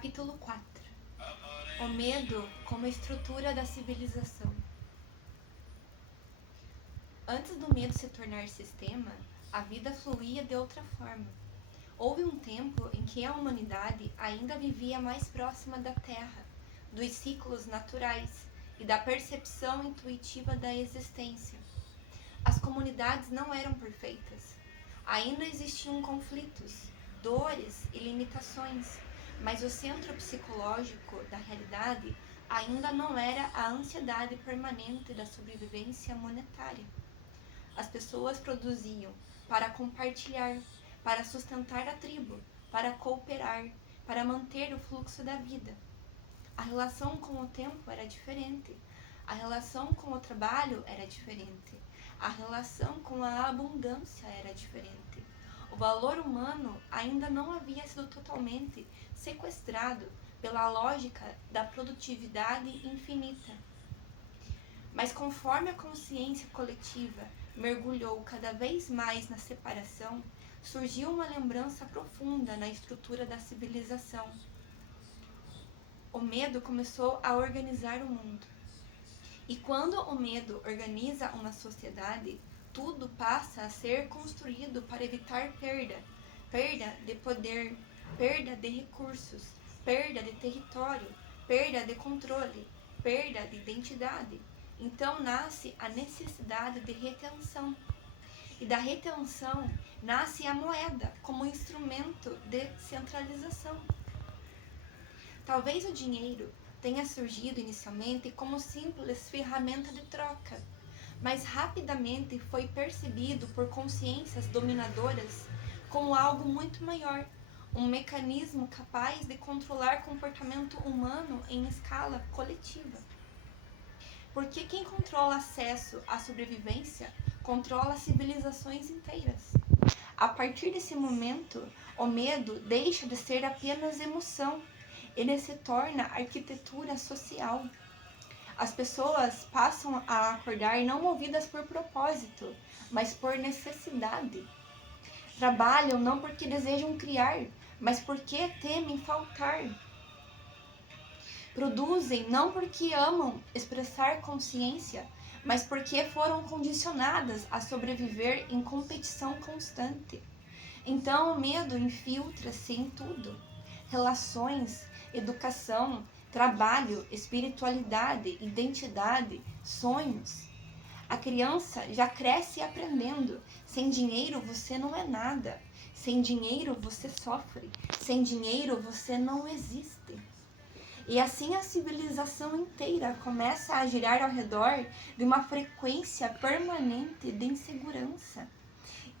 Capítulo 4. O medo como estrutura da civilização. Antes do medo se tornar sistema, a vida fluía de outra forma. Houve um tempo em que a humanidade ainda vivia mais próxima da terra, dos ciclos naturais e da percepção intuitiva da existência. As comunidades não eram perfeitas. Ainda existiam conflitos, dores e limitações, mas o centro psicológico da realidade ainda não era a ansiedade permanente da sobrevivência monetária. As pessoas produziam para compartilhar, para sustentar a tribo, para cooperar, para manter o fluxo da vida. A relação com o tempo era diferente. A relação com o trabalho era diferente. A relação com a abundância era diferente. O valor humano ainda não havia sido totalmente sequestrado pela lógica da produtividade infinita. Mas conforme a consciência coletiva mergulhou cada vez mais na separação, surgiu uma lembrança profunda na estrutura da civilização. O medo começou a organizar o mundo. E quando o medo organiza uma sociedade, tudo passa a ser construído para evitar perda de poder, perda de recursos, perda de território, perda de controle, perda de identidade. Então nasce a necessidade de retenção. E da retenção nasce a moeda como instrumento de centralização. Talvez o dinheiro tenha surgido inicialmente como simples ferramenta de troca, mas rapidamente foi percebido por consciências dominadoras como algo muito maior, um mecanismo capaz de controlar comportamento humano em escala coletiva. Porque quem controla acesso à sobrevivência controla civilizações inteiras. A partir desse momento, o medo deixa de ser apenas emoção. Ele se torna arquitetura social. As pessoas passam a acordar não movidas por propósito, mas por necessidade. Trabalham não porque desejam criar, mas porque temem faltar. Produzem não porque amam expressar consciência, mas porque foram condicionadas a sobreviver em competição constante. Então o medo infiltra-se em tudo. Relações, educação, trabalho, espiritualidade, identidade, sonhos. A criança já cresce aprendendo. Sem dinheiro você não é nada. Sem dinheiro você sofre. Sem dinheiro você não existe. E assim a civilização inteira começa a girar ao redor de uma frequência permanente de insegurança.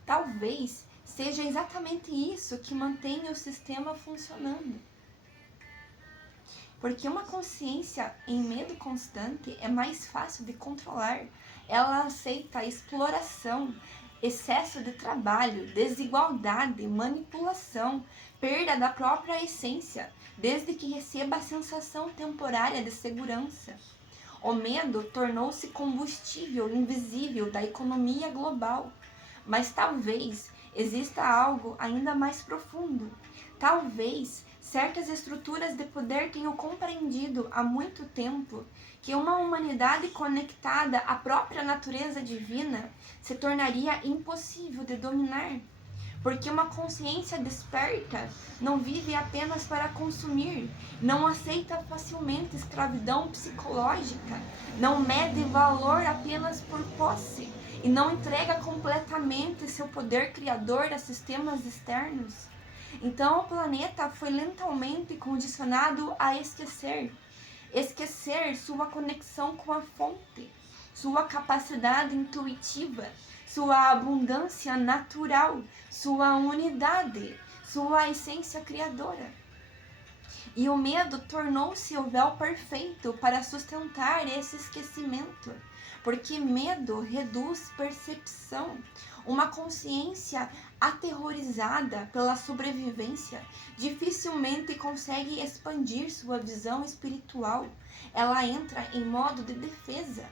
Talvez seja exatamente isso que mantém o sistema funcionando. Porque uma consciência em medo constante é mais fácil de controlar. Ela aceita a exploração, excesso de trabalho, desigualdade, manipulação, perda da própria essência, desde que receba a sensação temporária de segurança. O medo tornou-se combustível invisível da economia global. Mas talvez exista algo ainda mais profundo. Talvez certas estruturas de poder tenham compreendido há muito tempo que uma humanidade conectada à própria natureza divina se tornaria impossível de dominar. Porque uma consciência desperta não vive apenas para consumir, não aceita facilmente escravidão psicológica, não mede valor apenas por posse e não entrega completamente seu poder criador a sistemas externos. Então o planeta foi lentamente condicionado a esquecer sua conexão com a fonte, sua capacidade intuitiva, sua abundância natural, sua unidade, sua essência criadora. E o medo tornou-se o véu perfeito para sustentar esse esquecimento, porque medo reduz percepção. Uma consciência aterrorizada pela sobrevivência dificilmente consegue expandir sua visão espiritual. Ela entra em modo de defesa.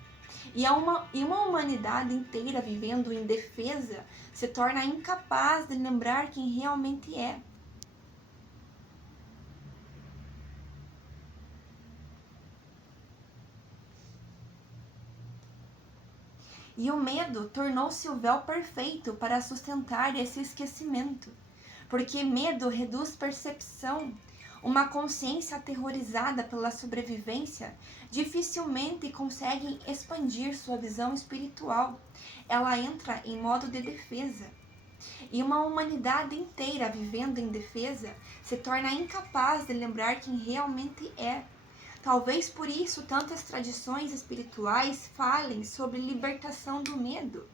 E uma humanidade inteira vivendo em defesa se torna incapaz de lembrar quem realmente é. E o medo tornou-se o véu perfeito para sustentar esse esquecimento, porque medo reduz percepção. Uma consciência aterrorizada pela sobrevivência dificilmente consegue expandir sua visão espiritual. Ela entra em modo de defesa. E uma humanidade inteira vivendo em defesa se torna incapaz de lembrar quem realmente é. Talvez por isso tantas tradições espirituais falem sobre libertação do medo,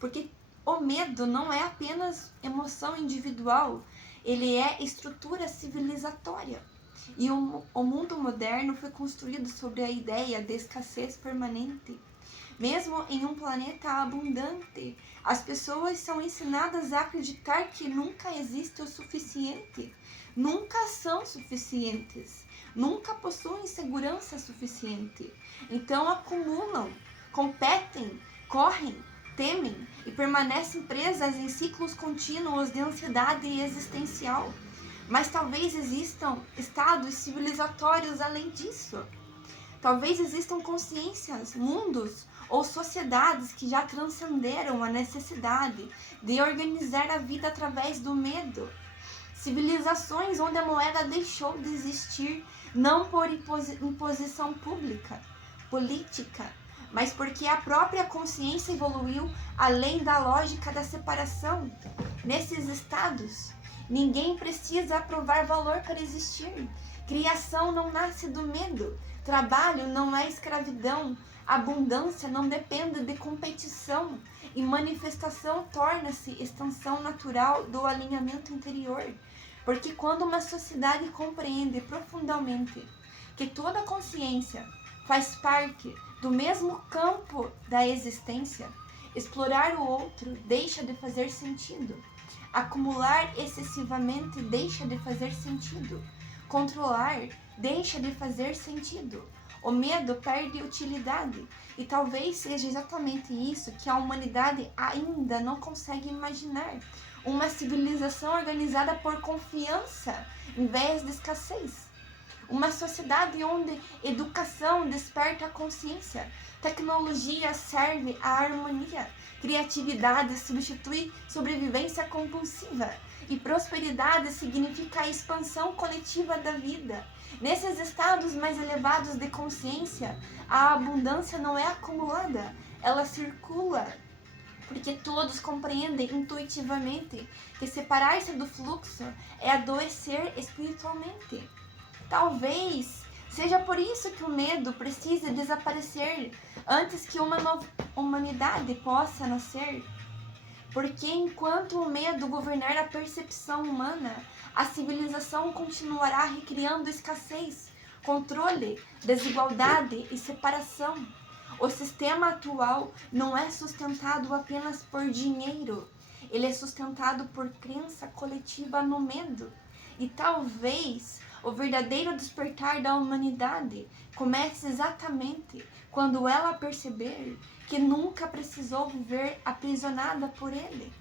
porque o medo não é apenas emoção individual, ele é estrutura civilizatória. E o mundo moderno foi construído sobre a ideia de escassez permanente. Mesmo em um planeta abundante, as pessoas são ensinadas a acreditar que nunca existe o suficiente, nunca são suficientes, nunca possuem segurança suficiente. Então acumulam, competem, correm, temem e permanecem presas em ciclos contínuos de ansiedade existencial. Mas talvez existam estados civilizatórios além disso. Talvez existam consciências, mundos ou sociedades que já transcenderam a necessidade de organizar a vida através do medo. Civilizações onde a moeda deixou de existir não por imposição pública, política, mas porque a própria consciência evoluiu além da lógica da separação. Nesses estados, ninguém precisa provar valor para existir. Criação não nasce do medo. Trabalho não é escravidão. Abundância não depende de competição. E manifestação torna-se extensão natural do alinhamento interior. Porque quando uma sociedade compreende profundamente que toda consciência faz parte do mesmo campo da existência, explorar o outro deixa de fazer sentido. Acumular excessivamente deixa de fazer sentido. Controlar deixa de fazer sentido. O medo perde utilidade. E talvez seja exatamente isso que a humanidade ainda não consegue imaginar. Uma civilização organizada por confiança em vez de escassez. Uma sociedade onde educação desperta a consciência, tecnologia serve à harmonia, criatividade substitui sobrevivência compulsiva e prosperidade significa a expansão coletiva da vida. Nesses estados mais elevados de consciência, a abundância não é acumulada, ela circula, porque todos compreendem intuitivamente que separar-se do fluxo é adoecer espiritualmente. Talvez seja por isso que o medo precise desaparecer antes que uma nova humanidade possa nascer. Porque enquanto o medo governar a percepção humana, a civilização continuará recriando escassez, controle, desigualdade e separação. O sistema atual não é sustentado apenas por dinheiro, ele é sustentado por crença coletiva no medo. E talvez o verdadeiro despertar da humanidade comece exatamente quando ela perceber que nunca precisou viver aprisionada por ele.